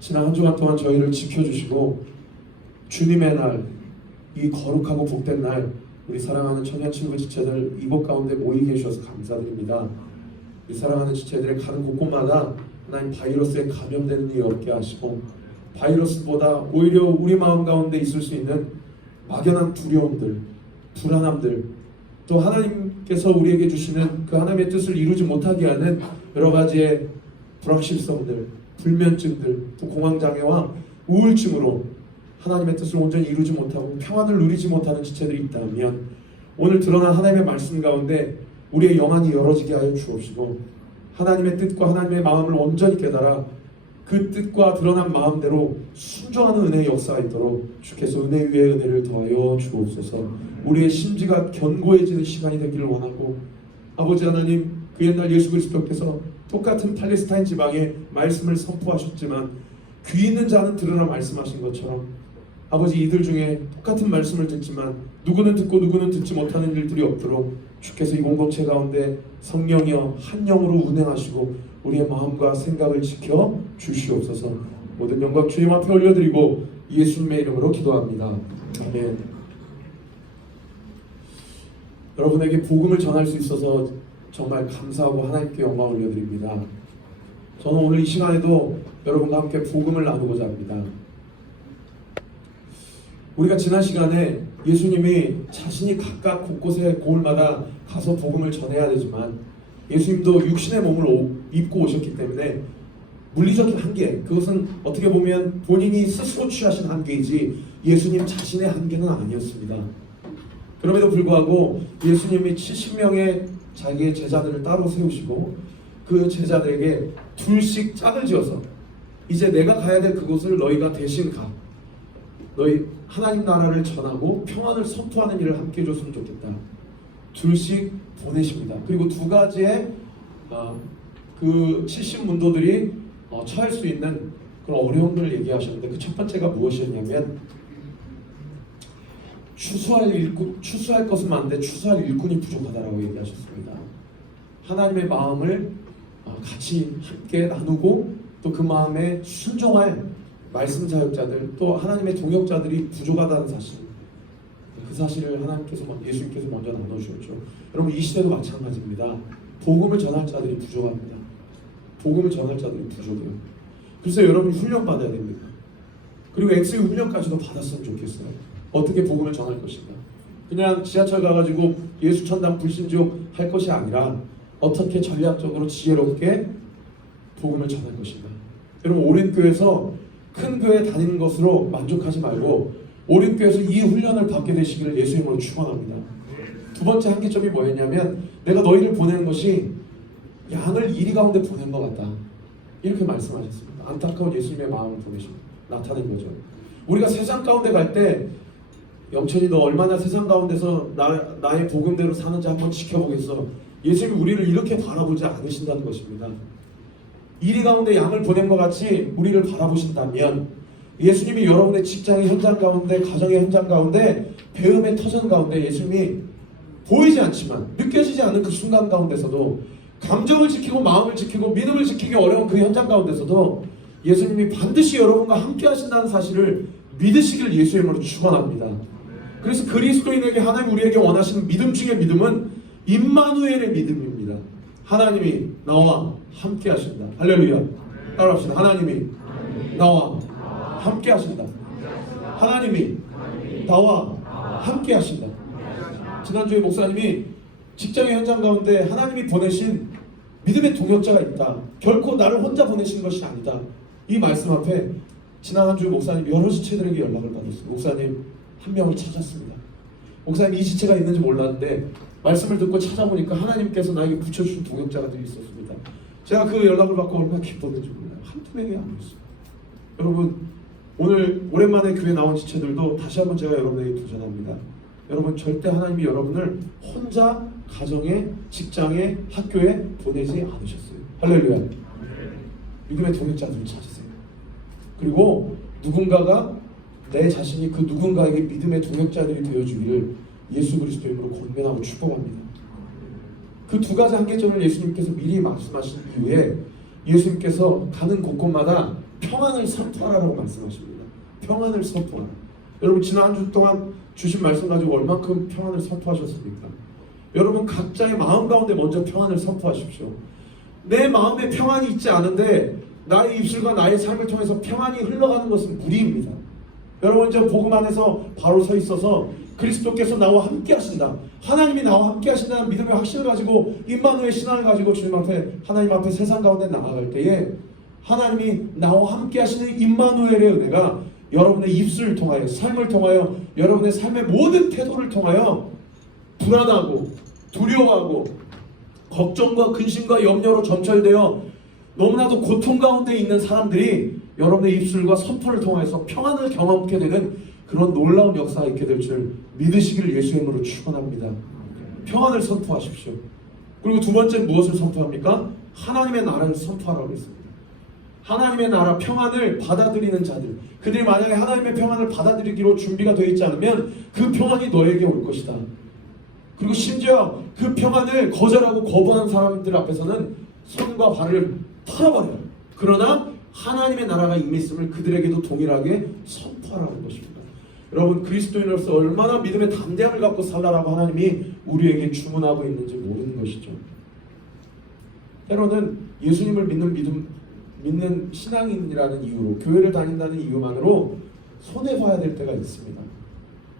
지난 한 주간 동안 저희를 지켜주시고 주님의 날, 이 거룩하고 복된 날 우리 사랑하는 청년 친구 지체들 이곳 가운데 모이게 해주셔서 감사드립니다. 우리 사랑하는 지체들의 가는 곳곳마다 하나님 바이러스에 감염되는 일 없게 하시고 바이러스보다 오히려 우리 마음 가운데 있을 수 있는 막연한 두려움들, 불안함들, 또 하나님께서 우리에게 주시는 그 하나님의 뜻을 이루지 못하게 하는 여러 가지의 불확실성들, 불면증들, 또 공황장애와 우울증으로 하나님의 뜻을 온전히 이루지 못하고 평안을 누리지 못하는 지체들이 있다면 오늘 드러난 하나님의 말씀 가운데 우리의 영안이 열어지게 하여 주옵시고 하나님의 뜻과 하나님의 마음을 온전히 깨달아 그 뜻과 드러난 마음대로 순종하는 은혜의 역사가 있도록 주께서 은혜 위에 은혜를 더하여 주옵소서. 우리의 심지가 견고해지는 시간이 되기를 원하고 아버지 하나님, 그 옛날 예수 그리스도께서 똑같은 팔레스타인 지방에 말씀을 선포하셨지만 귀 있는 자는 들으라 말씀하신 것처럼 아버지, 이들 중에 똑같은 말씀을 듣지만 누구는 듣고 누구는 듣지 못하는 일들이 없도록 주께서 이 공동체 가운데 성령이여 한 영으로 운행하시고 우리의 마음과 생각을 지켜 주시옵소서. 모든 영광 주님 앞에 올려드리고 예수님의 이름으로 기도합니다. 아멘. 여러분에게 복음을 전할 수 있어서 정말 감사하고 하나님께 영광 올려드립니다. 저는 오늘 이 시간에도 여러분과 함께 복음을 나누고자 합니다. 우리가 지난 시간에 예수님이 자신이 각각 곳곳에 고을마다 가서 복음을 전해야 되지만 예수님도 육신의 몸을 입고 오셨기 때문에 물리적인 한계, 그것은 어떻게 보면 본인이 스스로 취하신 한계이지 예수님 자신의 한계는 아니었습니다. 그럼에도 불구하고 예수님이 70명의 자기의 제자들을 따로 세우시고 그 제자들에게 둘씩 짝을 지어서 이제 내가 가야 될 그곳을 너희가 대신 가, 너희 하나님 나라를 전하고 평안을 선포하는 일을 함께 해줬으면 좋겠다. 둘씩 보내십니다. 그리고 두 가지의 그 70문도들이 처할 수 있는 그런 어려움들을 얘기하셨는데 그 첫 번째가 무엇이었냐면 추수할 것은 많은데 추수할 일꾼이 부족하다라고 얘기하셨습니다. 하나님의 마음을 같이 함께 나누고 또 그 마음에 순종할 말씀 사역자들, 또 하나님의 동역자들이 부족하다는 사실, 그 사실을 하나님께서, 예수님께서 먼저 나눠주셨죠. 여러분, 이 시대도 마찬가지입니다. 복음을 전할 자들이 부족합니다. 복음을 전할 자들이 부족해요. 그래서 여러분이 훈련받아야 됩니다. 그리고 엑스의 훈련까지도 받았으면 좋겠어요. 어떻게 복음을 전할 것인가. 그냥 지하철 가가지고 예수 천당 불신족 할 것이 아니라 어떻게 전략적으로 지혜롭게 복음을 전할 것인가. 여러분, 오랜 교회에서 큰 교회 다니는 것으로 만족하지 말고 오랜 교회에서 이 훈련을 받게 되시기를 예수 이름으로 축원합니다. 두 번째 한계점이 뭐였냐면 내가 너희를 보내는 것이 양을 이리 가운데 보낸 것 같다. 이렇게 말씀하셨습니다. 안타까운 예수님의 마음을 보내시고 나타낸 거죠. 우리가 세상 가운데 갈 때 영천이 너 얼마나 세상 가운데서 나의 복음대로 사는지 한번 지켜보겠어. 예수님이 우리를 이렇게 바라보지 않으신다는 것입니다. 이리 가운데 양을 보낸 것 같이 우리를 바라보신다면 예수님이 여러분의 직장의 현장 가운데, 가정의 현장 가운데, 배움의 터전 가운데 예수님이 보이지 않지만 느껴지지 않는 그 순간 가운데서도 감정을 지키고 마음을 지키고 믿음을 지키기 어려운 그 현장 가운데서도 예수님이 반드시 여러분과 함께 하신다는 사실을 믿으시길 예수의 이름으로 축원합니다. 그래서 그리스도인에게 하나님 우리에게 원하시는 믿음 중에 믿음은 임마누엘의 믿음입니다. 하나님이 나와 함께 하신다. 할렐루야. 따라합시다. 하나님이 나와 함께 하신다. 하나님이 나와 함께 하신다. 지난주에 목사님이 직장의 현장 가운데 하나님이 보내신 믿음의 동역자가 있다. 결코 나를 혼자 보내신 것이 아니다. 이 말씀 앞에 지난 한 주 목사님 여러 지체들에게 연락을 받았어요. 목사님 한 명을 찾았습니다. 목사님 이 지체가 있는지 몰랐는데 말씀을 듣고 찾아보니까 하나님께서 나에게 붙여주신 동역자들이 있었습니다. 제가 그 연락을 받고 얼마나 기뻤는지 몰라요. 한두 명이 아니었어요. 여러분, 오늘 오랜만에 교회 나온 지체들도 다시 한번 제가 여러분에게 도전합니다. 여러분, 절대 하나님이 여러분을 혼자 가정에, 직장에, 학교에 보내지 않으셨어요. 할렐루야. 믿음의 동역자들을 찾으세요. 그리고 누군가가 내 자신이 그 누군가에게 믿음의 동역자들이 되어주기를 예수 그리스도의 이름으로 권면하고 축복합니다. 그 두 가지 한계점을 예수님께서 미리 말씀하신 이후에 예수님께서 가는 곳곳마다 평안을 선포하라고 말씀하십니다. 평안을 선포하라. 여러분 지난 한 주 동안 주신 말씀 가지고 얼만큼 평안을 선포하셨습니까? 여러분 각자의 마음 가운데 먼저 평안을 선포하십시오. 내 마음에 평안이 있지 않은데 나의 입술과 나의 삶을 통해서 평안이 흘러가는 것은 무리입니다. 여러분 저 복음 안에서 바로 서 있어서 그리스도께서 나와 함께 하신다, 하나님이 나와 함께 하신다는 믿음의 확신을 가지고 임마누엘 신앙을 가지고 주님 앞에, 하나님 앞에 세상 가운데 나아갈 때에 하나님이 나와 함께 하시는 임마누엘의 은혜가 여러분의 입술을 통하여, 삶을 통하여, 여러분의 삶의 모든 태도를 통하여 불안하고 두려워하고 걱정과 근심과 염려로 점철되어 너무나도 고통 가운데 있는 사람들이 여러분의 입술과 선포를 통해서 평안을 경험하게 되는 그런 놀라운 역사가 있게 될 줄 믿으시기를 예수의 이름으로 축원합니다. 평안을 선포하십시오. 그리고 두 번째 무엇을 선포합니까? 하나님의 나라를 선포하라고 했습니다. 하나님의 나라 평안을 받아들이는 자들, 그들이 만약에 하나님의 평안을 받아들이기로 준비가 되어 있지 않으면 그 평안이 너에게 올 것이다. 그리고 심지어 그 평안을 거절하고 거부하는 사람들 앞에서는 손과 발을 털어버려요. 그러나 하나님의 나라가 이미 있음을 그들에게도 동일하게 선포하라는 것입니다. 여러분 그리스도인으로서 얼마나 믿음의 담대함을 갖고 살라라고 하나님이 우리에게 주문하고 있는지 모르는 것이죠. 때로는 예수님을 믿는 신앙인이라는 이유로, 교회를 다닌다는 이유만으로 손해봐야 될 때가 있습니다.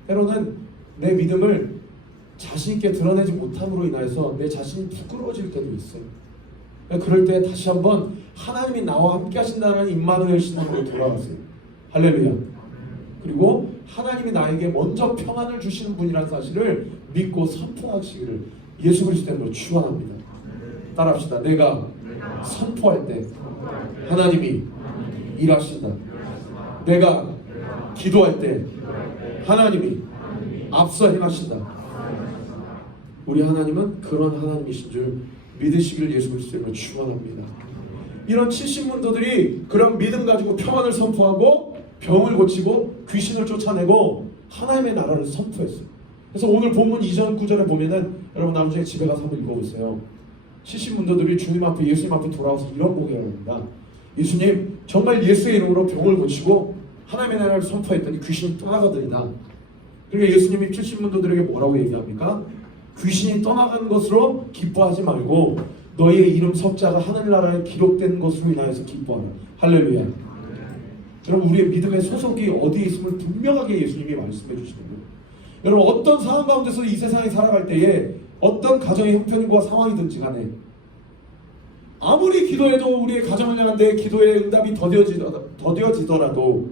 때로는 내 믿음을 자신 있게 드러내지 못함으로 인하여서 내 자신이 부끄러워질 때도 있어요. 그럴 때 다시 한번 하나님이 나와 함께 하신다는 임마누엘 신앙으로 돌아가세요. 할렐루야. 그리고 하나님이 나에게 먼저 평안을 주시는 분이라는 사실을 믿고 선포하시기를 예수 그리스도로 축원합니다. 따라합시다. 내가 선포할 때 하나님이 일하신다. 내가 기도할 때 하나님이 앞서 행하신다. 우리 하나님은 그런 하나님이신 줄 믿으시기를 예수 그리스도로 축원합니다. 이런 70문도들이 그런 믿음 가지고 평안을 선포하고 병을 고치고 귀신을 쫓아내고 하나님의 나라를 선포했어요. 그래서 오늘 본문 이전 구절에 보면은 여러분 나중에 집에 가서 한번 읽어보세요. 70문도들이 주님 앞에, 예수님 앞에 돌아와서 이런 고백을 합니다. 예수님, 정말 예수의 이름으로 병을 고치고 하나님의 나라를 선포했더니 귀신이 떠나가더이다. 그러니까 예수님이 70문도들에게 뭐라고 얘기합니까? 귀신이 떠나간 것으로 기뻐하지 말고 너희의 이름 석자가 하늘나라에 기록된 것으로 인하여서 기뻐하라. 할렐루야. 여러분 우리의 믿음의 소속이 어디에 있음을 분명하게 예수님이 말씀해 주시는 거예요. 여러분 어떤 상황 가운데서 이 세상에 살아갈 때에 어떤 가정의 형편과 상황이든지 간에 아무리 기도해도 우리의 가정을 향한 내 기도의 응답이 더뎌지더라도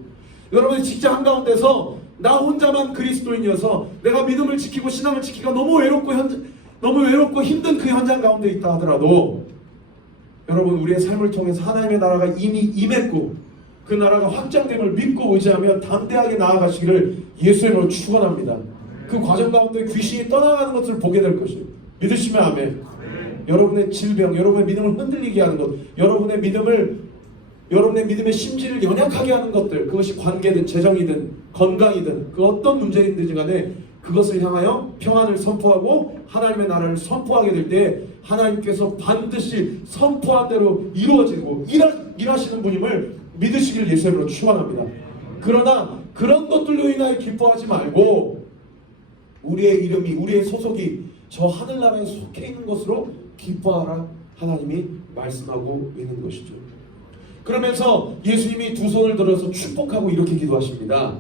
여러분의 직장 한가운데서 나 혼자만 그리스도인이어서 내가 믿음을 지키고 신앙을 지키기가 너무 외롭고 힘든 그 현장 가운데 있다 하더라도 여러분 우리의 삶을 통해서 하나님의 나라가 이미 임했고 그 나라가 확장됨을 믿고 의지하며 담대하게 나아가시기를 예수의 이름으로 축원합니다. 그 과정 가운데 귀신이 떠나가는 것을 보게 될 것이에요. 믿으시면 아멘. 여러분의 질병, 여러분의 믿음을 흔들리게 하는 것, 여러분의 믿음의 심지를 연약하게 하는 것들, 그것이 관계든 재정이든 건강이든 그 어떤 문제인지 간에 그것을 향하여 평안을 선포하고 하나님의 나라를 선포하게 될 때 하나님께서 반드시 선포한 대로 이루어지고 일하시는 분임을 믿으시길 예수의 이름으로 축원합니다. 그러나 그런 것들로 인하여 기뻐하지 말고 우리의 이름이, 우리의 소속이 저 하늘나라에 속해 있는 것으로 기뻐하라 하나님이 말씀하고 있는 것이죠. 그러면서 예수님이 두 손을 들어서 축복하고 이렇게 기도하십니다.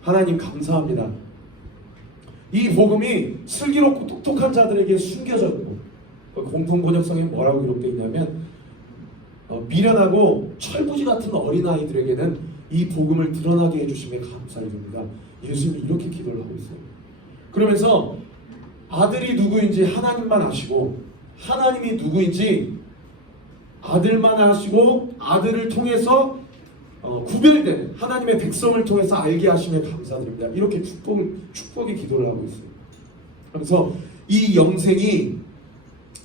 하나님 감사합니다. 이 복음이 슬기롭고 똑똑한 자들에게 숨겨졌고 공통 번역성에 뭐라고 기록되어 있냐면 미련하고 철부지 같은 어린아이들에게는 이 복음을 드러나게 해주심에 감사드립니다. 예수님이 이렇게 기도를 하고 있어요. 그러면서 아들이 누구인지 하나님만 아시고 하나님이 누구인지 아들만 아시고 아들을 통해서 구별된 하나님의 백성을 통해서 알게 하심에 감사드립니다. 이렇게 축복의 기도를 하고 있어요. 그래서 이 영생이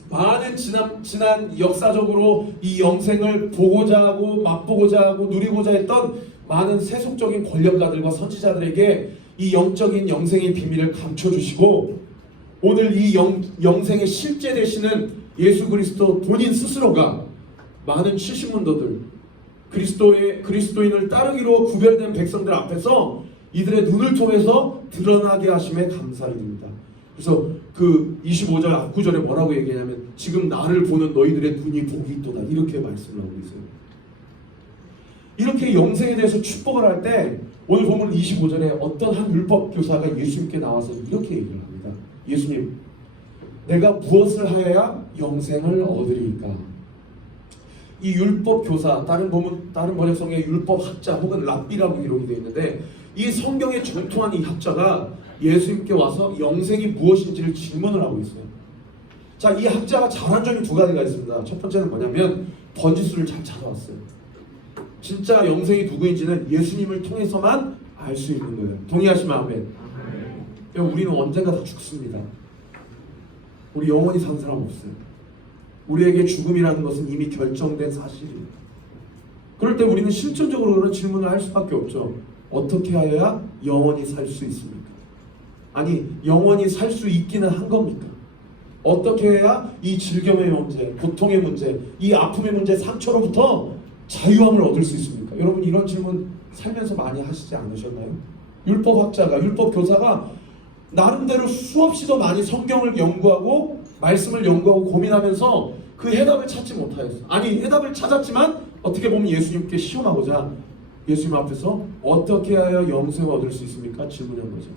많은 지난 역사적으로 이 영생을 보고자 하고 맛보고자 하고 누리고자 했던 많은 세속적인 권력가들과 선지자들에게 이 영적인 영생의 비밀을 감춰주시고 오늘 이 영생의 실제 되시는 예수 그리스도 본인 스스로가 많은 70문도들, 그리스도인을 따르기로 구별된 백성들 앞에서 이들의 눈을 통해서 드러나게 하심에 감사드립니다. 그래서 그 25절 앞구절에 뭐라고 얘기하냐면 지금 나를 보는 너희들의 눈이 복이 있도다, 이렇게 말씀을 하고 있어요. 이렇게 영생에 대해서 축복을 할 때 오늘 보면 25절에 어떤 한 율법 교사가 예수님께 나와서 이렇게 얘기를 합니다. 예수님, 내가 무엇을 하여야 영생을 얻으리까? 이 율법 교사, 다른 번역성에 율법 학자 혹은 랍비라고 기록이 되어 있는데, 이 성경에 전통한 이 학자가 예수님께 와서 영생이 무엇인지를 질문을 하고 있어요. 자, 이 학자가 잘한 점이 두 가지가 있습니다. 첫 번째는 뭐냐면 번지수를 잘 찾아왔어요. 진짜 영생이 누구인지는 예수님을 통해서만 알 수 있는 거예요. 동의하시면 아멘. 우리는 언젠가 다 죽습니다. 우리 영원히 사는 사람 없어요. 우리에게 죽음이라는 것은 이미 결정된 사실이에요. 그럴 때 우리는 실존적으로 그런 질문을 할 수밖에 없죠. 어떻게 하여야 영원히 살 수 있습니까? 아니, 영원히 살 수 있기는 한 겁니까? 어떻게 해야 이 질병의 문제, 고통의 문제, 이 아픔의 문제, 상처로부터 자유함을 얻을 수 있습니까? 여러분, 이런 질문 살면서 많이 하시지 않으셨나요? 율법학자가, 율법교사가 나름대로 수없이도 많이 성경을 연구하고 말씀을 연구하고 고민하면서 그 해답을 찾지 못하였어. 아니, 해답을 찾았지만 어떻게 보면 예수님께 시험하고자 예수님 앞에서 어떻게 하여 영생을 얻을 수 있습니까? 질문한 거죠.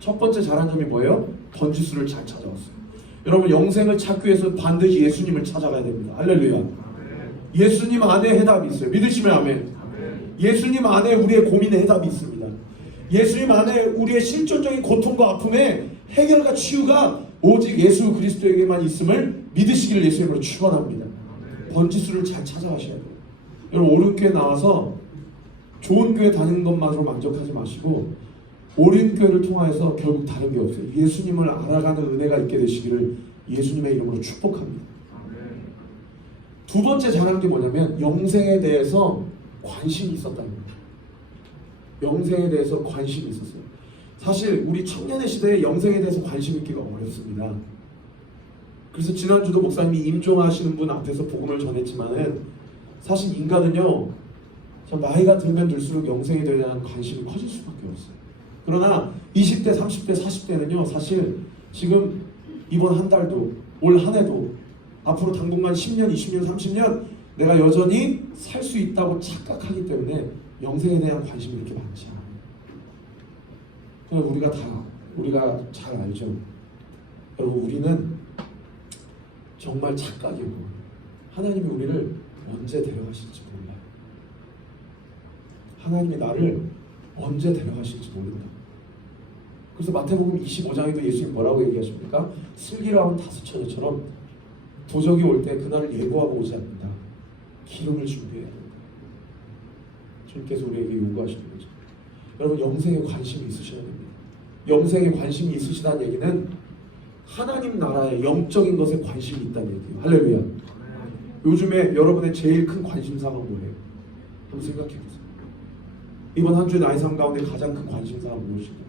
첫 번째 잘한 점이 뭐예요? 번지수를 잘 찾아왔어요. 여러분, 영생을 찾기 위해서 반드시 예수님을 찾아가야 됩니다. 할렐루야. 예수님 안에 해답이 있어요. 믿으시면 아멘. 예수님 안에 우리의 고민의 해답이 있습니다. 예수님 안에 우리의 실존적인 고통과 아픔의 해결과 치유가 오직 예수 그리스도에게만 있음을 믿으시기를 예수님으로 축원합니다. 번지수를 잘 찾아가셔야 돼요. 여러분, 옳은 교회 나와서 좋은 교회 다니는 것만으로 만족하지 마시고 옳은 교회를 통하여서 결국 다른 게 없어요. 예수님을 알아가는 은혜가 있게 되시기를 예수님의 이름으로 축복합니다. 두 번째 잘한 게 뭐냐면 영생에 대해서 관심이 있었다는 거예요. 영생에 대해서 관심이 있었어요. 사실 우리 청년의 시대에 영생에 대해서 관심 있기가 어렵습니다. 그래서 지난주도 목사님이 임종하시는 분 앞에서 복음을 전했지만은 사실 인간은요, 나이가 들면 들수록 영생에 대한 관심이 커질 수밖에 없어요. 그러나 20대, 30대, 40대는요, 사실 지금 이번 한 달도 올 한 해도 앞으로 당분간 10년, 20년, 30년 내가 여전히 살 수 있다고 착각하기 때문에 영생에 대한 관심이 그렇게 많지 않아요. 우리가 잘 알죠. 여러분, 우리는 정말 착각이고 하나님이 우리를 언제 데려가실지 몰라요. 하나님이 나를 언제 데려가실지 모른다. 그래서 마태복음 25장에도 예수님 뭐라고 얘기하십니까? 슬기로운 다섯 처녀처럼 도적이 올 때 그날을 예고하고 오지 않는다. 기름을 준비해야 된다. 주님께서 우리에게 요구하시는 거죠. 여러분, 영생에 관심이 있으셔야 됩니다. 영생에 관심이 있으시다는 얘기는 하나님 나라의 영적인 것에 관심이 있다는 얘기예요. 할렐루야. 요즘에 여러분의 제일 큰 관심사가 뭐예요? 한번 생각해 보세요. 이번 한 주 나의 삶 가운데 가장 큰 관심사가 무엇인가?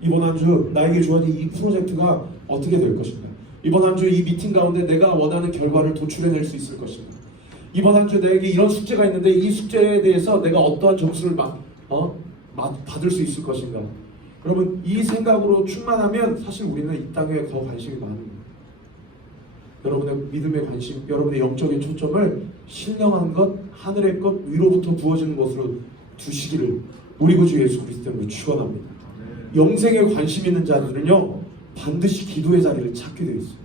이번 한 주 나에게 주어진 이 프로젝트가 어떻게 될 것인가? 이번 한 주 이 미팅 가운데 내가 원하는 결과를 도출해낼 수 있을 것인가? 이번 한 주 내게 이런 숙제가 있는데 이 숙제에 대해서 내가 어떠한 점수를 받을 수 있을 것인가? 여러분, 이 생각으로 충만하면 사실 우리는 이 땅에 더 관심이 많은 거예요. 여러분의 믿음의 관심, 여러분의 영적인 초점을 신령한 것, 하늘의 것, 위로부터 부어지는 것으로 두시기를 우리 구주 예수 그리스도로 축원합니다. 영생에 관심 있는 자들은요, 반드시 기도의 자리를 찾게 되어 있어요.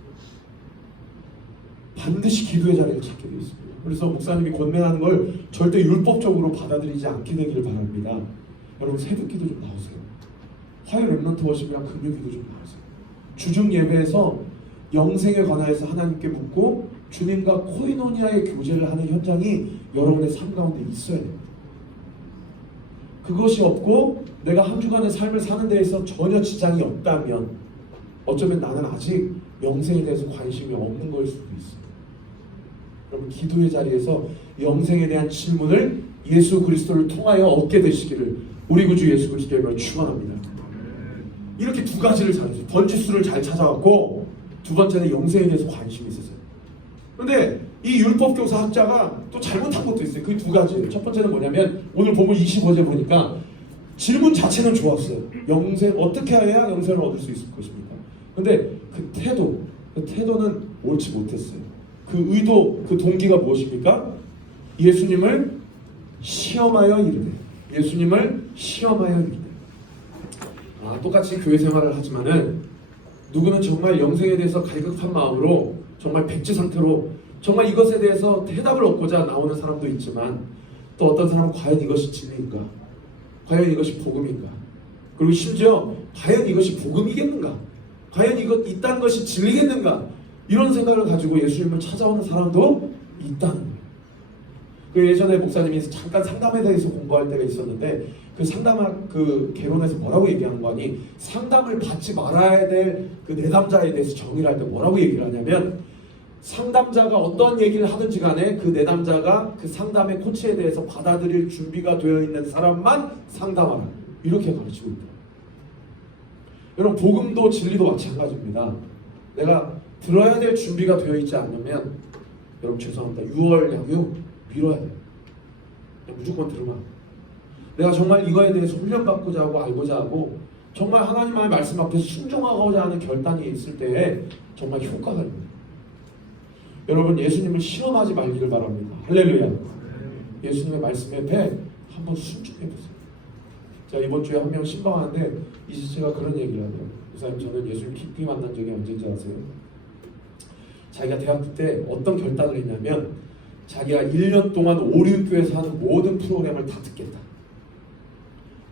반드시 기도의 자리를 찾게 되어 있습니다. 그래서 목사님이 권면하는 걸 절대 율법적으로 받아들이지 않게 되기를 바랍니다. 여러분, 새벽기도 좀 나오세요. 화요일 렘넌트 워십이랑 금요기도 좀 나오세요. 주중 예배에서 영생에 관하여서 하나님께 묻고 주님과 코이노니아의 교제를 하는 현장이 여러분의 삶 가운데 있어야 됩니다. 그것이 없고 내가 한 주간의 삶을 사는 데에서 전혀 지장이 없다면 어쩌면 나는 아직 영생에 대해서 관심이 없는 걸 수도 있어요. 여러분, 기도의 자리에서 영생에 대한 질문을 예수 그리스도를 통하여 얻게 되시기를 우리 구주 예수 그리스도를 축원합니다. 이렇게 두 가지를 번지수를 잘 찾아왔고 두 번째는 영생에 대해서 관심이 있었어요. 그런데 이 율법교사 학자가 또 잘못한 것도 있어요. 그 두 가지예요. 첫 번째는 뭐냐면 오늘 본문 25절 보니까 질문 자체는 좋았어요. 영생 어떻게 해야 영생을 얻을 수 있을 것입니까? 근데 그 태도는 옳지 못했어요. 그 의도, 그 동기가 무엇입니까? 예수님을 시험하여 이르되. 예수님을 시험하여 이르되. 똑같이 교회 생활을 하지만은 누구는 정말 영생에 대해서 갈급한 마음으로 정말 백지 상태로 정말 이것에 대해서 대답을 얻고자 나오는 사람도 있지만 또 어떤 사람은 과연 이것이 진리인가? 과연 이것이 복음인가? 그리고 심지어 과연 이것이 복음이겠는가? 과연 이딴 것이 진리겠는가? 이런 생각을 가지고 예수님을 찾아오는 사람도 있다는 거예요. 그 예전에 목사님이 잠깐 상담에 대해서 공부할 때가 있었는데 그 개론에서 뭐라고 얘기하는 거니 상담을 받지 말아야 될 그 내담자에 대해서 정의를 할 때 뭐라고 얘기를 하냐면 상담자가 어떤 얘기를 하든지 간에 그 내담자가 그 상담의 코치에 대해서 받아들일 준비가 되어 있는 사람만 상담하라. 이렇게 가르치고 있다. 여러분 복음도 진리도 마찬가지입니다. 내가 들어야 될 준비가 되어 있지 않으면 여러분 죄송합니다. 6월 양육 미뤄야 돼요. 무조건 들으면 내가 정말 이거에 대해서 훈련받고자 하고 알고자 하고 정말 하나님의 말씀 앞에서 순종하고자 하는 결단이 있을 때에 정말 효과가 있습니다. 여러분 예수님을 시험하지 말기를 바랍니다. 할렐루야. 예수님의 말씀에 배 한번 순종해보세요. 자 이번 주에 한 명 신방하는데 이제 제가 그런 얘기를 하네요. 목사님 저는 예수님 깊이 만난 적이 언제인지 아세요? 자기가 대학교 때 어떤 결단을 했냐면 자기가 1년 동안 오륜교에서 하는 모든 프로그램을 다 듣겠다.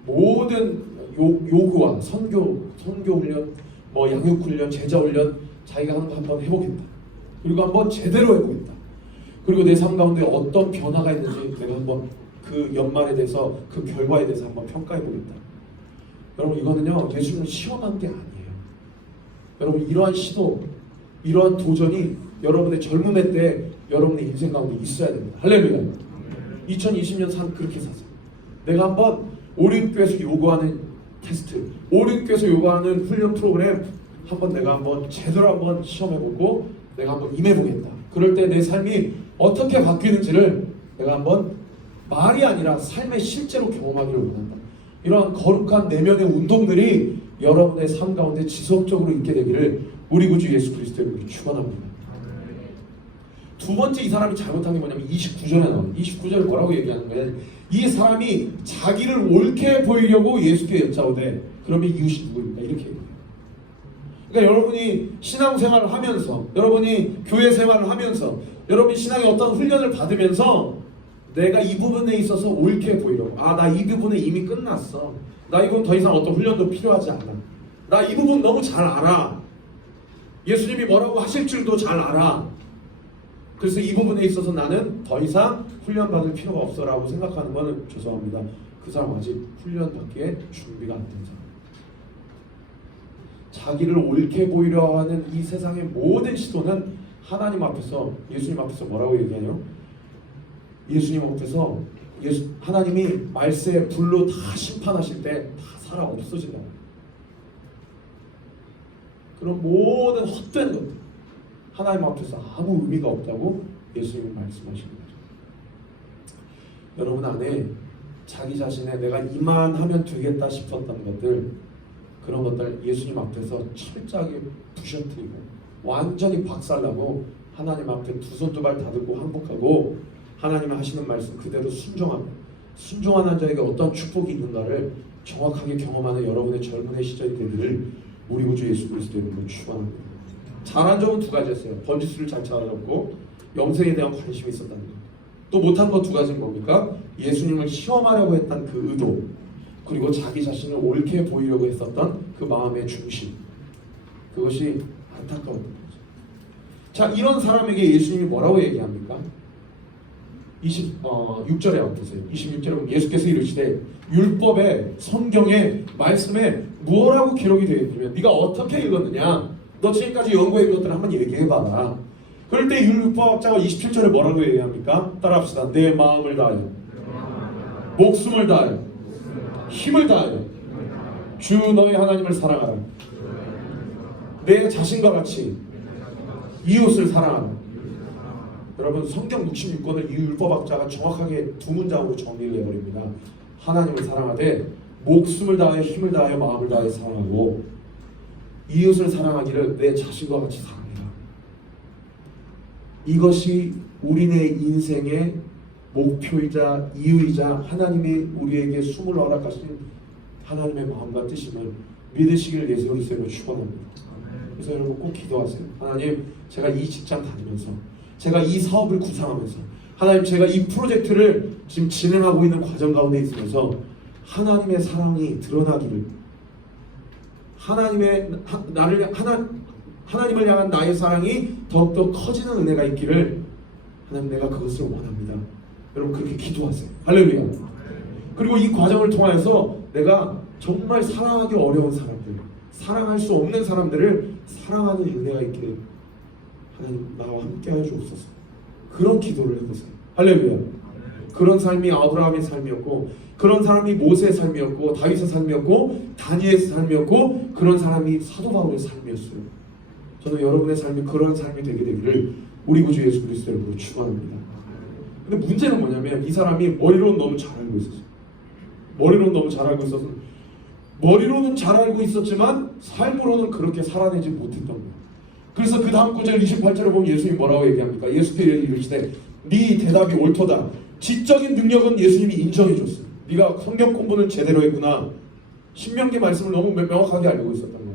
모든 요구와 선교 훈련, 뭐 양육 훈련, 제자 훈련 자기가 하는 거 한번 해보겠다. 그리고 한번 제대로 해보겠다. 그리고 내 삶 가운데 어떤 변화가 있는지 내가 한번 그 연말에 대해서 그 결과에 대해서 한번 평가해보겠다. 여러분 이거는요 예수님을 시험한 게 아니에요. 여러분 이러한 시도, 이러한 도전이 여러분의 젊음의 때 여러분의 인생 가운데 있어야 됩니다. 할렐루야. 2020년 산 그렇게 사세요. 내가 한번 오륜교에서 요구하는 테스트, 오륜교에서 요구하는 훈련 프로그램 내가 한번 제대로 한번 시험해보고 내가 한번 임해보겠다. 그럴 때 내 삶이 어떻게 바뀌는지를 내가 한번 말이 아니라 삶의 실제로 경험하기를 원한다. 이러한 거룩한 내면의 운동들이 여러분의 삶 가운데 지속적으로 있게 되기를 우리 구주 예수 그리스도의 이름으로 축원합니다. 두 번째 이 사람이 잘못한 게 뭐냐면 29절에 나와요. 29절에 뭐라고 얘기하는 거예요? 이 사람이 자기를 옳게 보이려고 예수께 여짜오되 그러면 이웃이 누구입니까? 이렇게 얘기해요. 그러니까 여러분이 신앙생활을 하면서 여러분이 교회 생활을 하면서 여러분이 신앙의 어떤 훈련을 받으면서 내가 이 부분에 있어서 옳게 보이려고 나 이 부분에 이미 끝났어. 나 이건 더 이상 어떤 훈련도 필요하지 않아. 나 이 부분 너무 잘 알아. 예수님이 뭐라고 하실 줄도 잘 알아. 그래서 이 부분에 있어서 나는 더 이상 훈련받을 필요가 없어라고 생각하는 것은 죄송합니다. 그 사람 아직 훈련받기에 준비가 안 된 사람. 자기를 옳게 보이려 하는 이 세상의 모든 시도는 하나님 앞에서 예수님 앞에서 뭐라고 얘기하냐? 예수님 앞에서 하나님이 말세의 불로 다 심판하실 때 다 살아 없어진다. 그런 모든 헛된 것들 하나님 앞에서 아무 의미가 없다고 예수님이 말씀하시는 거죠. 여러분 안에 자기 자신의 내가 이만하면 되겠다 싶었던 것들 그런 것들 예수님 앞에서 철저하게 부셔뜨리고 완전히 박살나고 하나님 앞에 두 손 두 발 다 들고 항복하고 하나님이 하시는 말씀 그대로 순종하는 자에게 어떤 축복이 있는가를 정확하게 경험하는 여러분의 젊은의 시절이 되기를 우리 구주 예수 그리스도의 이름으로 축원합니다. 잘한 점은 두 가지였어요. 번지수를 잘 찾아줬고 영생에 대한 관심이 있었다는 것. 또 못한 것 두 가지는 뭡니까? 예수님을 시험하려고 했던 그 의도 그리고 자기 자신을 옳게 보이려고 했었던 그 마음의 중심 그것이 안타까웠던 거죠. 자 이런 사람에게 예수님이 뭐라고 얘기합니까? 26절에 한번 보세요. 26절에 보면 예수께서 이르시되 율법에 성경에 말씀에 뭐라고 기록이 되어 있냐면 네가 어떻게 읽었느냐 너 지금까지 연구해 본 것들을 한번 얘기해봐라. 그럴 때 율법학자가 27절에 뭐라고 얘기합니까? 따라합시다. 내 마음을 다하여 목숨을 다하여 힘을 다하여 주 너희 하나님을 사랑하라. 내 자신과 같이 이웃을 사랑하라. 여러분 성경 66권을 이 율법학자가 정확하게 두 문장으로 정리를 해버립니다. 하나님을 사랑하되 목숨을 다하여 힘을 다하여 마음을 다하여 사랑하고 이웃을 사랑하기를 내 자신과 같이 사랑해라. 이것이 우리네 인생의 목표이자 이유이자 하나님이 우리에게 숨을 허락하신 하나님의 마음과 뜻임을 믿으시기를 예수 그리스도로 축원합니다. 그래서 여러분 꼭 기도하세요. 하나님, 제가 이 직장 다니면서, 제가 이 사업을 구상하면서, 하나님, 제가 이 프로젝트를 지금 진행하고 있는 과정 가운데 있으면서 하나님의 사랑이 드러나기를, 하나님을 향한 나의 사랑이 더욱더 커지는 은혜가 있기를 하나님, 내가 그것을 원합니다. 여러분 그렇게 기도하세요. 할렐루야. 그리고 이 과정을 통하여서 내가 정말 사랑하기 어려운 사람들, 사랑할 수 없는 사람들을 사랑하는 은혜가 있기를 하나님 나와 함께 하여 주옵소서. 그런 기도를 해보세요. 할렐루야. 그런 삶이 아브라함의 삶이었고, 그런 사람이 모세의 삶이었고, 다윗의 삶이었고, 다니엘의 삶이었고, 그런 사람이 사도 바울의 삶이었어요. 저는 여러분의 삶이 그런 삶이 되게 되기를 우리 구주 예수 그리스도의 이름으로 축원합니다. 근데 문제는 뭐냐면 이 사람이 머리로는 너무 잘 알고 있었어요. 머리로는 너무 잘 알고 있어서 머리로는 잘 알고 있었지만 삶으로는 그렇게 살아내지 못했던 거예요. 그래서 그 다음 구절 28절에 보면 예수님이 뭐라고 얘기합니까? 예수께서 이르시되 네 대답이 옳도다. 지적인 능력은 예수님이 인정해 줬어요. 네가 성경 공부는 제대로 했구나. 신명기 말씀을 너무 명확하게 알고 있었던 거예요.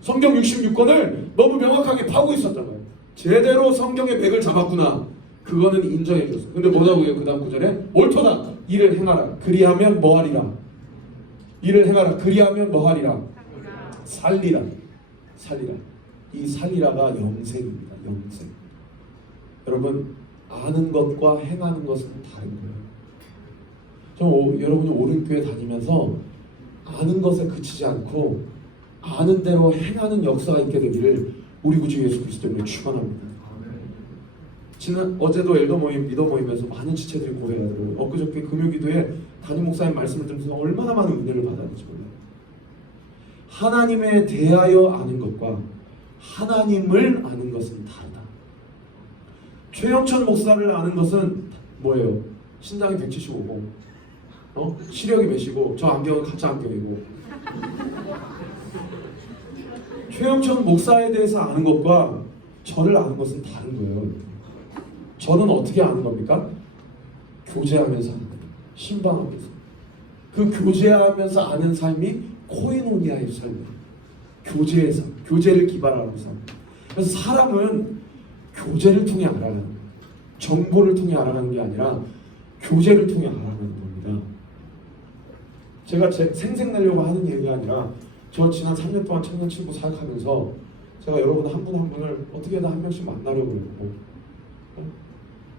성경 66권을 너무 명확하게 파고 있었던 거예요. 제대로 성경의 맥을 잡았구나. 그거는 인정해 줬어요. 근데 뭐라고 해요? 그 다음 구절에 옳도다. 이를 행하라. 그리하면 뭐하리라. 이를 행하라. 그리하면 뭐하리라. 살리라. 살리라. 이 살리라가 영생입니다. 영생. 여러분 아는 것과 행하는 것은 다른 거예요. 여러분이 오른교회 다니면서 아는 것에 그치지 않고 아는 대로 행하는 역사가 있게 되기를 우리 구주 예수 그리스도를 축원합니다. 어제도 엘더 모임, 리더 모임에서 많은 지체들이 고백하더라고요. 엊그저께 금요기도에 담임 목사님 말씀을 들으면서 얼마나 많은 은혜를 받았는지 몰라요. 하나님에 대하여 아는 것과 하나님을 아는 것은 다르다. 최영천 목사를 아는 것은 뭐예요? 신장이 175고 시력이 몇이고 저 안경은 가짜 안경이고 최영천 목사에 대해서 아는 것과 저를 아는 것은 다른 거예요. 저는 어떻게 아는 겁니까? 교제하면서 아는 거예요. 신방하면서. 그 교제하면서 아는 삶이 코이노니아의 삶이에요. 교제의 삶, 교제를 기반하는 삶. 그래서 사람은 교제를 통해 알아가는 거예요. 정보를 통해 알아가는 게 아니라 교제를 통해 알아가는 겁니다. 제가 생색내려고 하는 얘기가 아니라 저 지난 3년 동안 청년 친구 사역하면서 제가 여러분 한 분 한 분을 어떻게든 한 명씩 만나려고 그랬고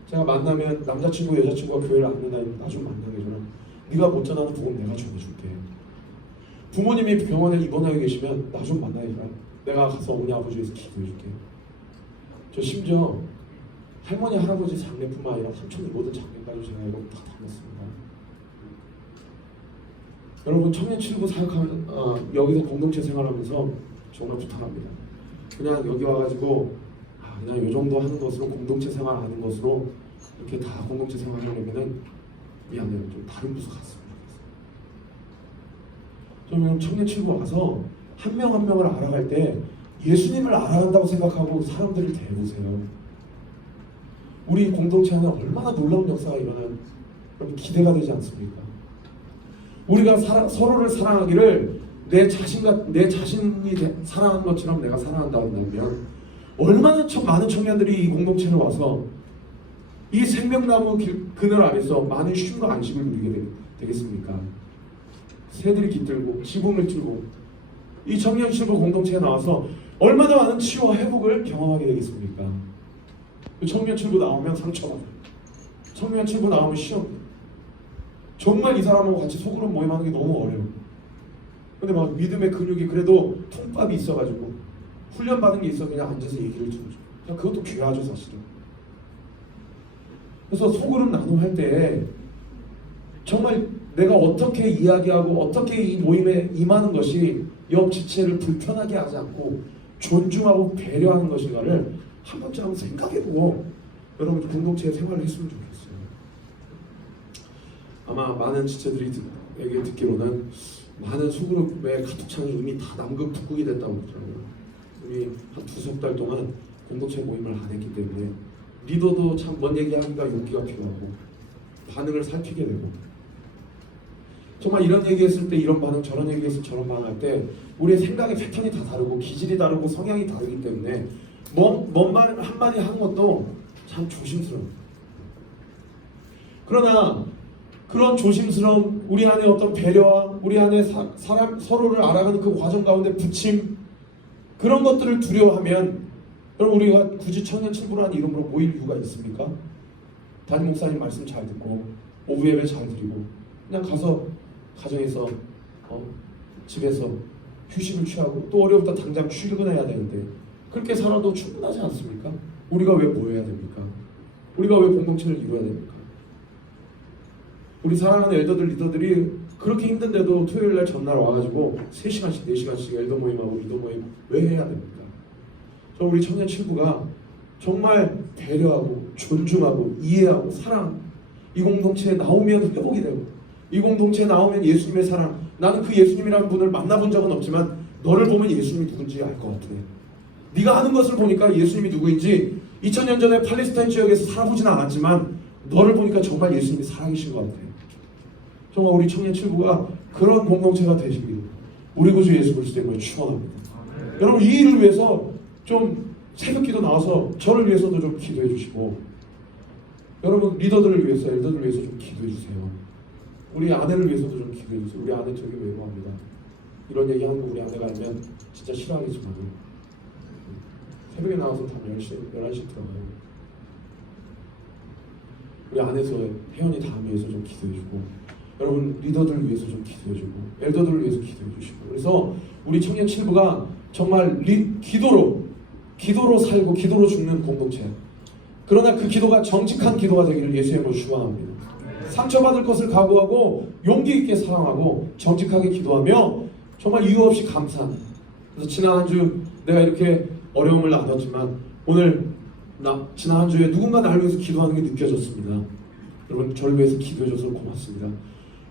제가 만나면 남자친구 여자친구가 교회를 안 나면 나 좀 만나게 해줘라. 네가 못 전하는 복음 내가 전해줄게. 부모님이 병원에 입원하게 계시면 나 좀 만나해줘라. 내가 가서 어머니 아버지에서 기도해줄게. 저 심지어 할머니 할아버지 장례뿐만 아니라 삼촌 모든 장례까지 제가 여러분 다 다녔습니다. 여러분 청년 친구 사역하면 여기서 공동체 생활하면서 정말 부탁합니다. 그냥 여기 와가지고 그냥 이 정도 하는 것으로 공동체 생활하는 것으로 이렇게 다 공동체 생활하려면은 미안해요. 좀 다른 부서 갔으면 좋겠어요. 좀 청년 친구 와서 한 명 한 명을 알아갈 때 예수님을 알아간다고 생각하고 사람들을 대해보세요. 우리 공동체 안에 얼마나 놀라운 역사가 일어나는 기대가 되지 않습니까? 우리가 서로를 사랑하기를 내 자신이 사랑하는 것처럼 내가 사랑한다 한다면 얼마나 많은 청년들이 이 공동체에 와서 이 생명나무 그늘 아래서 많은 쉼과 안식을 누리게 되겠습니까? 새들이 깃들고 지붕을 뚫고 이 청년 친구 공동체에 나와서 얼마나 많은 치유와 회복을 경험하게 되겠습니까? 청년 친구 나오면 상처받아요. 청년 친구 나오면 시험. 정말 이 사람하고 같이 소그룹 모임하는 게 너무 어려워. 근데 막 믿음의 근육이 그래도 통밥이 있어가지고 훈련받은 게 있어 그냥 앉아서 얘기를 들어줘. 그냥 그것도 귀하죠 사실은. 그래서 소그룹 나눔할 때 정말 내가 어떻게 이야기하고 어떻게 이 모임에 임하는 것이 옆 지체를 불편하게 하지 않고 존중하고 배려하는 것인가를 한 번쯤 한번 생각해보고 여러분 공동체 생활을 했으면 좋겠어요. 아마 많은 지체들에게 듣기로는 많은 소그룹의 카톡창이 이미 다 남극 북극이 됐다고 그러더라고요. 우리 한 2-3 달 동안 공동체 모임을 안 했기 때문에 리더도 참 뭔 얘기하기가 용기가 필요하고 반응을 살피게 되고, 정말 이런 얘기했을 때 이런 반응, 저런 얘기했을 때 저런 반응할 때 우리의 생각의 패턴이 다 다르고 기질이 다르고 성향이 다르기 때문에 뭔 말 한마디 하는 것도 참 조심스러워요. 그러나 그런 조심스러움, 우리 안에 어떤 배려와 우리 안에 사람 서로를 알아가는 그 과정 가운데 부침, 그런 것들을 두려워하면 여러분 우리가 굳이 청년칠부라는 이름으로 모일 이유가 있습니까? 담임 목사님 말씀 잘 듣고 오후 예배 잘 드리고 그냥 가서 가정에서 집에서 휴식을 취하고 또 어려웠다 당장 출근해야 되는데 그렇게 살아도 충분하지 않습니까? 우리가 왜 모여야 됩니까? 우리가 왜 공동체를 이루어야 됩니까? 우리 사랑하는 엘더들, 리더들이 그렇게 힘든데도 토요일날 전날 와가지고 3시간씩 4시간씩 엘더 모임하고 리더 모임 왜 해야 됩니까? 저 우리 청년 칠부가 정말 배려하고 존중하고 이해하고 사랑, 이 공동체에 나오면 회복이 되고 이 공동체에 나오면 예수님의 사랑, 나는 그 예수님이라는 분을 만나본 적은 없지만 너를 보면 예수님이 누군지 알 것 같아. 네가 하는 것을 보니까 예수님이 누구인지 2000년 전에 팔레스타인 지역에서 살아보진 않았지만 너를 보니까 정말 예수님이 살아계신 것 같아요. 정말 우리 청년 칠부가 그런 공동체가 되시길 우리 구주 예수 그리스도의 축원합니다. 여러분 이 일을 위해서 좀 새벽기도 나와서 저를 위해서도 좀 기도해 주시고, 여러분 리더들을 위해서, 엘더들을 위해서 좀 기도해 주세요. 우리 아내를 위해서도 좀 기도해 주세요. 우리 아내 되게 외로워합니다. 이런 얘기하는 거 우리 아내가 알면 진짜 싫어하겠지만 새벽에 나와서 밤 10시, 11시 들어가요. 우리 아내서 혜연이 다음 위해서 좀 기도해 주고, 여러분 리더들을 위해서 좀 기도해 주고, 엘더들을 위해서 기도해 주시고, 그래서 우리 청년 칠부가 정말 기도로 살고 기도로 죽는 공동체, 그러나 그 기도가 정직한 기도가 되기를 예수의 이름으로 축원합니다. 상처받을 것을 각오하고 용기 있게 사랑하고 정직하게 기도하며 정말 이유 없이 감사하는, 그래서 지난 한 주 내가 이렇게 어려움을 나눴지만 오늘 지난 한 주에 누군가 나를 위해서 기도하는 게 느껴졌습니다. 여러분 저를 위해서 기도해줘서 고맙습니다.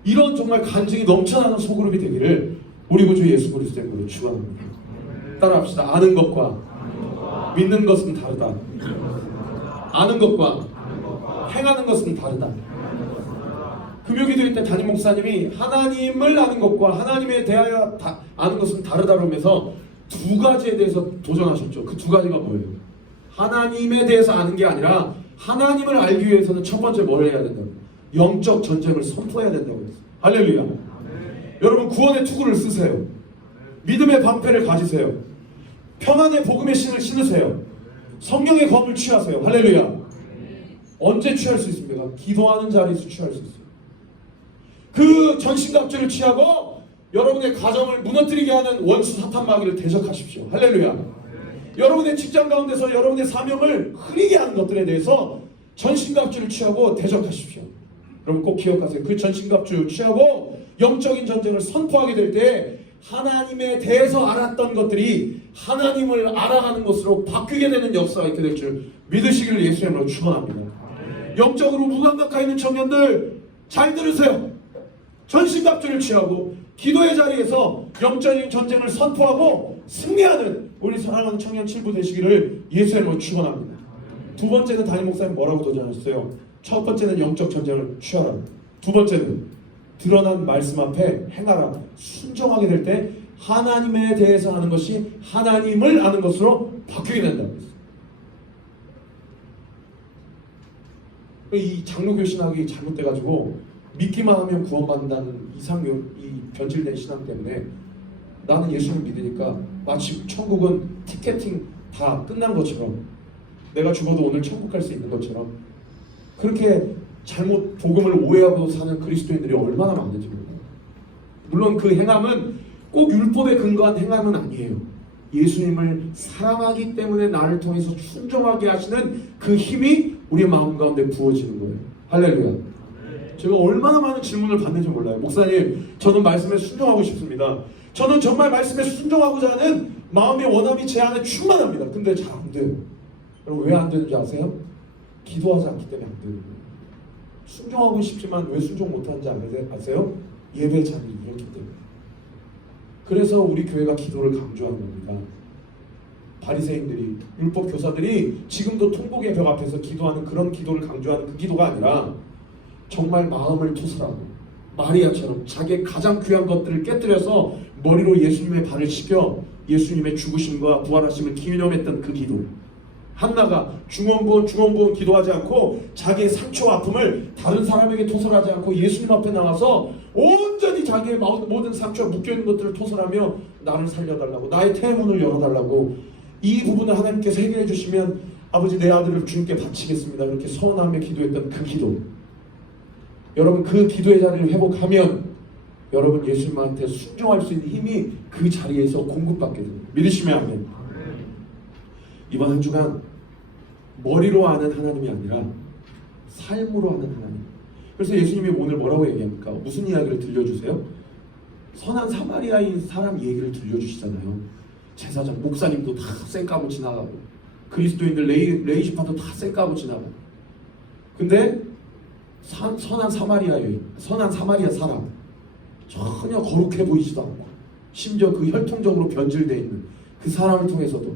이런 정말 간증이 넘쳐나는 소그룹이 되기를 우리 구주 예수 그리스도의 이름으로 축원합니다. 따라합시다. 아는 것과 믿는 것은 다르다. 아는 것과 행하는 것은 다르다. 금요기도회 때 담임 목사님이 하나님을 아는 것과 하나님에 대하여 아는 것은 다르다 그러면서 2가지에 대해서 도전하셨죠. 그 2가지가 뭐예요? 하나님에 대해서 아는 게 아니라 하나님을 알기 위해서는 첫 번째 뭘 해야 된다고? 영적 전쟁을 선포해야 된다고 했어요. 할렐루야. 여러분 구원의 투구를 쓰세요. 믿음의 방패를 가지세요. 평안의 복음의 신을 신으세요. 성령의 검을 취하세요. 할렐루야. 언제 취할 수 있습니까? 기도하는 자리에서 취할 수 있어요. 그 전신갑주를 취하고 여러분의 가정을 무너뜨리게 하는 원수 사탄 마귀를 대적하십시오. 할렐루야. 여러분의 직장 가운데서 여러분의 사명을 흐리게 하는 것들에 대해서 전신갑주를 취하고 대적하십시오. 여러분 꼭 기억하세요. 그 전신갑주를 취하고 영적인 전쟁을 선포하게 될 때 하나님에 대해서 알았던 것들이 하나님을 알아가는 것으로 바뀌게 되는 역사가 있게 될 줄 믿으시기를 예수의 이름으로 축원합니다. 영적으로 무감각해 있는 청년들 잘 들으세요. 전신갑주를 취하고 기도의 자리에서 영적인 전쟁을 선포하고 승리하는 우리 사랑하는 청년 칠부 되시기를 예수의 이름으로 축원합니다. 2번째는 담임 목사님 뭐라고 도전하셨어요? 첫 번째는 영적 전쟁을 취하라. 2번째는 드러난 말씀 앞에 행하라. 순종하게 될 때 하나님에 대해서 아는 것이 하나님을 아는 것으로 바뀌게 된다고 했어요. 이 장로교 신학이 잘못돼가지고 믿기만 하면 구원받는다는 이 변질된 신앙 때문에 나는 예수를 믿으니까 마치 천국은 티켓팅 다 끝난 것처럼, 내가 죽어도 오늘 천국 갈 수 있는 것처럼 그렇게 잘못 복음을 오해하고 사는 그리스도인들이 얼마나 많은지 모릅니다. 물론 그 행함은 꼭 율법에 근거한 행함은 아니에요. 예수님을 사랑하기 때문에 나를 통해서 순종하게 하시는 그 힘이 우리 마음 가운데 부어지는 거예요. 할렐루야. 제가 얼마나 많은 질문을 받는지 몰라요. 목사님, 저는 말씀에 순종하고 싶습니다. 저는 정말 말씀에 순종하고자 하는 마음의 원함이 제 안에 충만합니다. 근데 잘 안 돼요. 여러분 왜 안 되는지 아세요? 기도하지 않기 때문에 안 되는 거예요. 순종하고 싶지만 왜 순종 못하는지 아세요? 예배 자리를 잃었기 때문에. 그래서 우리 교회가 기도를 강조하는 겁니다. 바리새인들이, 율법 교사들이 지금도 통곡의 벽 앞에서 기도하는 그런 기도를 강조하는 그 기도가 아니라 정말 마음을 투설하고 마리아처럼 자기의 가장 귀한 것들을 깨뜨려서 머리로 예수님의 발을 씻겨 예수님의 죽으심과 부활하심을 기념했던 그 기도. 한나가 중원부원 기도하지 않고 자기의 상처와 아픔을 다른 사람에게 토설하지 않고 예수님 앞에 나와서 온전히 자기의 모든 상처와 묶여있는 것들을 토설하며 나를 살려달라고, 나의 태문을 열어달라고, 이 부분을 하나님께서 해결해 주시면 아버지 내 아들을 주님께 바치겠습니다, 그렇게 서원하며 기도했던 그 기도. 여러분 그 기도의 자리를 회복하면 여러분 예수님한테 순종할 수 있는 힘이 그 자리에서 공급받게 됩니다. 믿으시면 아멘. 이번 한 주간 머리로 아는 하나님이 아니라 삶으로 아는 하나님. 그래서 예수님이 오늘 뭐라고 얘기합니까? 무슨 이야기를 들려주세요? 선한 사마리아인 사람 얘기를 들려주시잖아요. 제사장, 목사님도 다 쌩까고 지나가고 그리스도인들 레이시파도 다 쌩까고 지나가고. 근데 선한 사마리아 사람 전혀 거룩해 보이지도 않고 심지어 그 혈통적으로 변질되어 있는 그 사람을 통해서도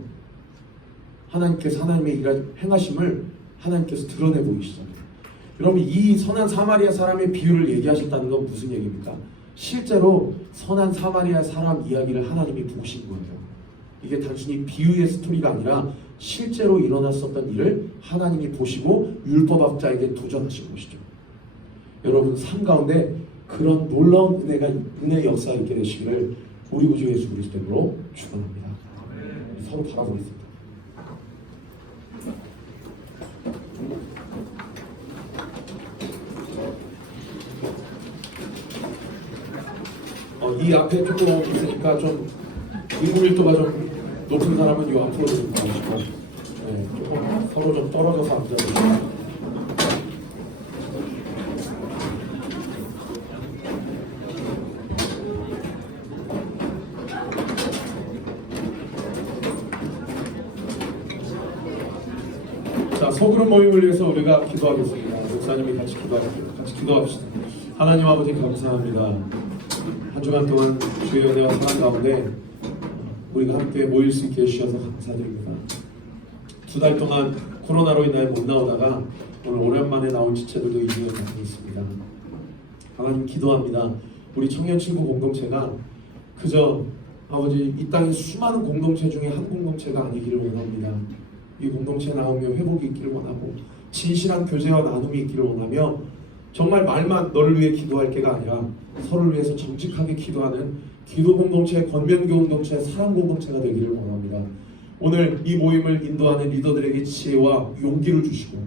하나님께서 하나님의 일을 행하심을 하나님께서 드러내 보이시잖아요. 여러분 이 선한 사마리아 사람의 비유를 얘기하셨다는 건 무슨 얘기입니까? 실제로 선한 사마리아 사람 이야기를 하나님이 보신 거예요. 이게 단순히 비유의 스토리가 아니라 실제로 일어났었던 일을 하나님이 보시고 율법학자에게 도전하신 것이죠. 여러분 삶 가운데 그런 놀라운 은혜의 역사가 있게 되시기를 우리 구주 예수 그리스도로 축원합니다. 서로 바라보겠습니다. 이 앞에 조금 있으니까 좀 인구 밀도가 좀 높은 사람은 이 앞으로 좀 가시고, 조금 서로 좀 떨어져서 앉아주시고. 자, 소그룹 모임을 위해서 우리가 기도하겠습니다. 목사님이 같이 기도합시다. 하나님 아버지 감사합니다. 한 주간 동안 주의 은혜와 사랑 가운데 우리가 함께 모일 수 있게 해주셔서 감사드립니다. 2달 동안 코로나로 인하여 못 나오다가 오늘 오랜만에 나온 지체들도 이 중에 많이 있습니다. 하나님 기도합니다. 우리 청년 친구 공동체가 그저 아버지 이 땅의 수많은 공동체 중에 한 공동체가 아니기를 원합니다. 이 공동체에 나오며 회복이 있기를 원하고 진실한 교제와 나눔이 있기를 원하며 정말 말만 너를 위해 기도할 게가 아니라 서로를 위해서 정직하게 기도하는 기도 공동체, 권면교 공동체, 사랑 공동체가 되기를 원합니다. 오늘 이 모임을 인도하는 리더들에게 지혜와 용기를 주시고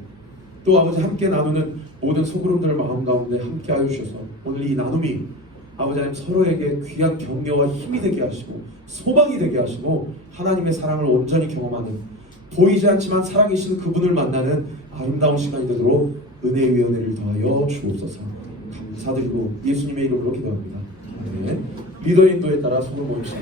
또 아버지 함께 나누는 모든 소그룹들 마음 가운데 함께 하여 주셔서 오늘 이 나눔이 아버지 하나님 서로에게 귀한 격려와 힘이 되게 하시고 소망이 되게 하시고 하나님의 사랑을 온전히 경험하는 보이지 않지만 살아계신 그분을 만나는 아름다운 시간이 되도록 은혜 위에 은혜를 더하여 주옵소서. 감사드리고 예수님의 이름으로 기도합니다. 네. 리더 인도에 따라 손을 모읍시다.